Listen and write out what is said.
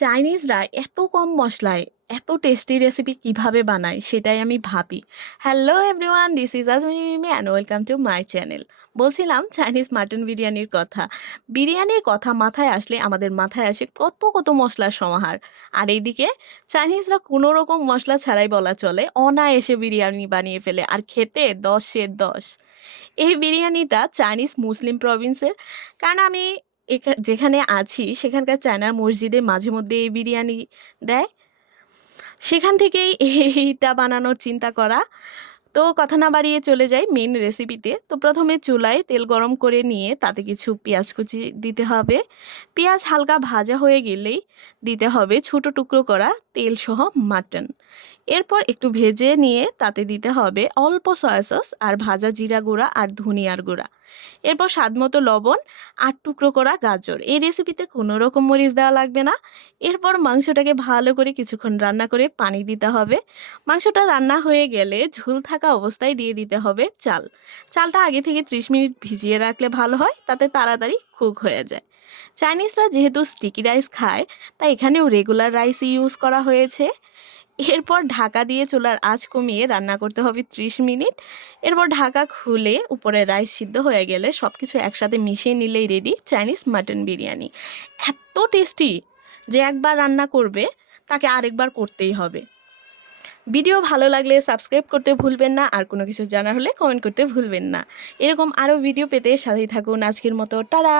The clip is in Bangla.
চাইনিজরা এত কম মসলায় এত টেস্টি রেসিপি কিভাবে বানায় সেটাই আমি ভাবি। Hello everyone, this is Azmi Mimi and welcome to my channel. বলছিলাম চাইনিজ মাটন বিরিয়ানির কথা। বিরিয়ানির কথা মাথায় আসলে আমাদের মাথায় আসে কত কত মশলার সমাহার। আর এইদিকে চাইনিজরা কোনো রকম মশলা ছাড়াই বলা চলে অনায়াসে বিরিয়ানি বানিয়ে ফেলে, আর খেতে 10-এর 10। এই বিরিয়ানিটা চাইনিজ মুসলিম প্রভিন্সের। কারণ আমি যেখানে আছি সেখানকার চায়নার মসজিদে মাঝে মধ্যে এই বিরিয়ানি দেয়, সেখান থেকেই এইটা বানানোর চিন্তা করা। তো কথা না বাড়িয়ে চলে যাই মেন রেসিপিতে। তো প্রথমে চুলায় তেল গরম করে নিয়ে তাতে কিছু পেঁয়াজ কুচি দিতে হবে। পেঁয়াজ হালকা ভাজা হয়ে গেলেই দিতে হবে ছোটো টুকরো করা তেলসহ মাটন। এরপর একটু ভেজে নিয়ে তাতে দিতে হবে অল্প সয়া সস আর ভাজা জিরা গুঁড়া আর ধনিয়ার গুঁড়া। এরপর স্বাদমতো লবণ আর টুকরো করা গাজর। এই রেসিপিতে কোনো রকম মরিচ দেওয়া লাগবে না। এরপর মাংসটাকে ভালো করে কিছুক্ষণ রান্না করে পানি দিতে হবে। মাংসটা রান্না হয়ে গেলে ঝোল থাকা অবস্থায় দিয়ে দিতে হবে চাল। চালটা আগে থেকে 30 মিনিট ভিজিয়ে রাখলে ভালো হয়, তাতে তাড়াতাড়ি কুক হয়ে যায়। চাইনিজরা যেহেতু স্টিকি রাইস খায়, তাই এখানেও রেগুলার রাইস ইউজ করা হয়েছে। এরপর ঢাকা দিয়ে চুলার আঁচ কমিয়ে রান্না করতে হবে 30 মিনিট। এরপর ঢাকা খুলে উপরে রাইস সিদ্ধ হয়ে গেলে সব কিছু একসাথে মিশিয়ে নিলেই রেডি চাইনিজ মাটন বিরিয়ানি। এত টেস্টি যে একবার রান্না করবে তাকে আরেকবার করতেই হবে। ভিডিও ভালো লাগলে সাবস্ক্রাইব করতে ভুলবেন না, আর কোনো কিছু জানার হলে কমেন্ট করতে ভুলবেন না। এরকম আরও ভিডিও পেতে সাথেই থাকুন। আজকের মতো টাটা।